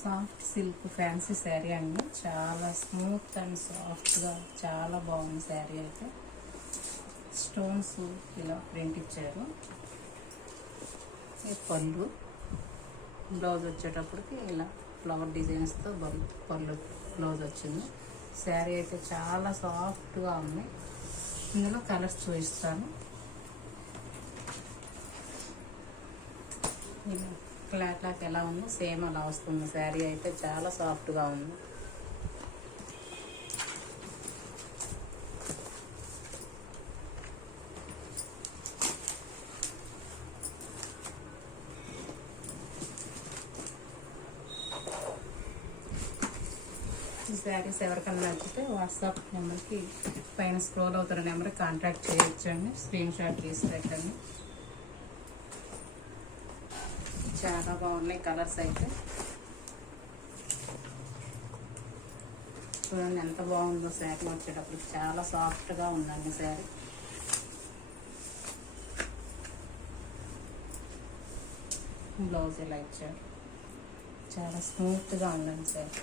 Soft silk fancy sari అండి. చాలా smooth and సాఫ్ట్గా చాలా బాగుంది శారీ అయితే. స్టోన్స్ ఇలా ప్రింట్ ఇచ్చారు. ఈ పళ్ళు, బ్లౌజ్ వచ్చేటప్పటికి ఇలా ఫ్లవర్ డిజైన్స్తో పళ్ళు బ్లౌజ్ వచ్చింది. శారీ అయితే చాలా సాఫ్ట్గా ఉంది. ఇందులో కలర్స్ చూపిస్తాను. క్లాత్ ఎలా ఉందో సేమ్ అలా వస్తుంది. శారీ అయితే చాలా సాఫ్ట్గా ఉంది. ఈ శారీస్ ఎవరికైనా నచ్చితే వాట్సాప్ నెంబర్కి పైన స్క్రోల్ అవుతున్న నెంబర్కి కాంటాక్ట్ చేయొచ్చండి. స్క్రీన్ షాట్ తీసి పెట్టండి. చాలా బాగున్నాయి కలర్స్ అయితే. చూడండి ఎంత బాగుందో శారీ వచ్చేటప్పుడు. చాలా సాఫ్ట్గా ఉందండి శారీ. బ్లౌజ్ ఇలా ఇచ్చారు. చాలా స్మూత్గా ఉందండి శారీ.